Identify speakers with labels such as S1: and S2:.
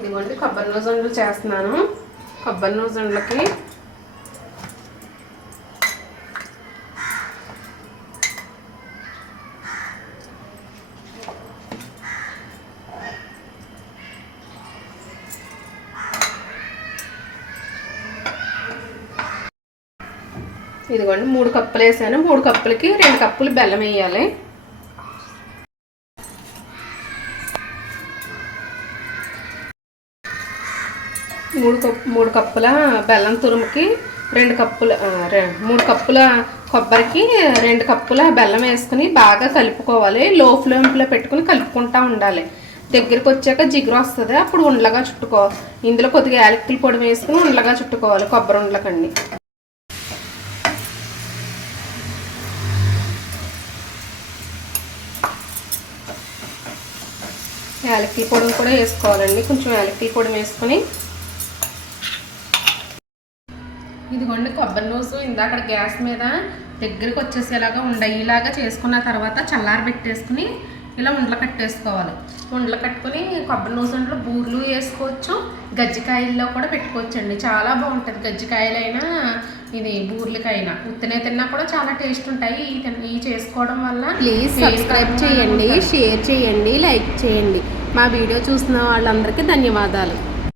S1: ఇదిగోండి కొబ్బరి నూజుండలు చేస్తున్నాను. కొబ్బరి నూజుండలకి ఇదిగోండి మూడు కప్పులు వేసాను. మూడు కప్పులకి రెండు కప్పులు బెల్లం వేయాలి. మూడు కప్పు మూడు కప్పుల బెల్లం తురుముకి రెండు కప్పుల మూడు కప్పుల కొబ్బరికి రెండు కప్పుల బెల్లం వేసుకుని బాగా కలుపుకోవాలి. లో ఫ్లేమ్లో పెట్టుకుని కలుపుకుంటా ఉండాలి. దగ్గరికి వచ్చాక జిగురు వస్తుంది. అప్పుడు ఉండలుగా చుట్టుకోవాలి ఇందులో కొద్దిగా యాలకుల పొడి వేసుకుని ఉండలుగా చుట్టుకోవాలి కొబ్బరి ఉండలకండి. యాలకుల పొడిని కూడా వేసుకోవాలండి. కొంచెం యాలకుల పొడి వేసుకొని ఇదిగోండి కొబ్బరి నూసు ఇందాక గ్యాస్ మీద దగ్గరికి వచ్చేసేలాగా ఉండేలాగా చేసుకున్న తర్వాత చల్లారి పెట్టేసుకుని ఇలా ఉండలు కట్టేసుకోవాలి. ఉండలు కట్టుకుని కొబ్బరి నూసంట్లో బూర్లు వేసుకోవచ్చు. గజ్జికాయల్లో కూడా పెట్టుకోవచ్చండి. చాలా బాగుంటుంది గజ్జికాయలైనా ఇది బూర్లకైనా. ఉత్తనే తిన్నా కూడా చాలా టేస్ట్ ఉంటాయి. ఈ ఈ చేసుకోవడం వల్ల
S2: ప్లీజ్ సబ్స్క్రైబ్ చేయండి షేర్ చేయండి లైక్ చేయండి. మా వీడియో చూసిన వాళ్ళందరికీ ధన్యవాదాలు.